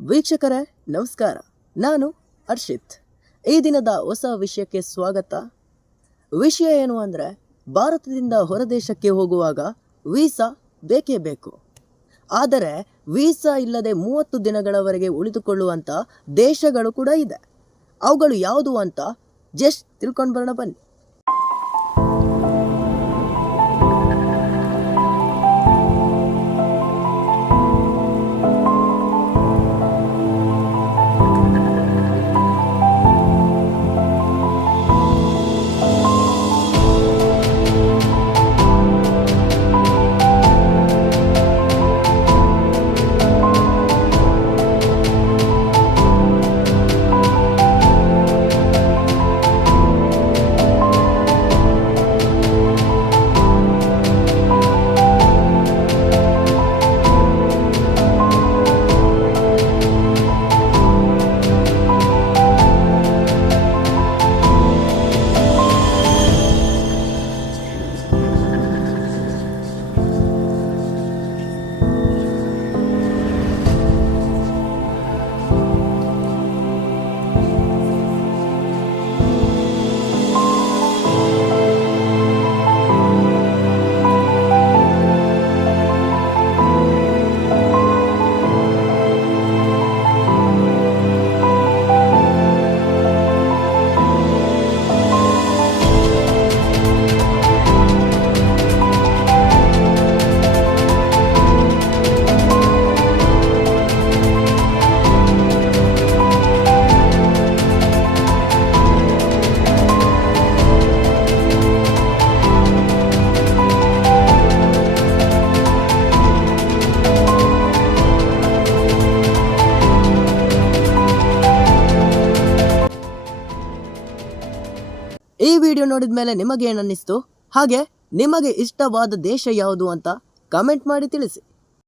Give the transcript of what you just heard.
ವೀಕ್ಷಕರೇ, ನಮಸ್ಕಾರ. ನಾನು ಹರ್ಷಿತ್. ಈ ದಿನದ ಹೊಸ ವಿಷಯಕ್ಕೆ ಸ್ವಾಗತ. ವಿಷಯ ಏನು ಅಂದರೆ, ಭಾರತದಿಂದ ಹೊರದೇಶಕ್ಕೆ ಹೋಗುವಾಗ ವೀಸಾ ಬೇಕೇ ಬೇಕು. ಆದರೆ, ವೀಸಾ ಇಲ್ಲದೆ ಮೂವತ್ತು ದಿನಗಳವರೆಗೆ ಉಳಿದುಕೊಳ್ಳುವಂಥ ದೇಶಗಳು ಕೂಡ ಇದೆ. ಅವುಗಳು ಯಾವುದು ಅಂತ ಜಸ್ಟ್ ತಿಳ್ಕೊಂಡು ಬರೋಣ ಬನ್ನಿ. ಈ ವಿಡಿಯೋ ನೋಡಿದ ಮೇಲೆ ನಿಮಗೆ ಏನನ್ನಿಸ್ತು ಹಾಗೆ ನಿಮಗೆ ಇಷ್ಟವಾದ ದೇಶ ಯಾವುದು ಅಂತ ಕಮೆಂಟ್ ಮಾಡಿ ತಿಳಿಸಿ.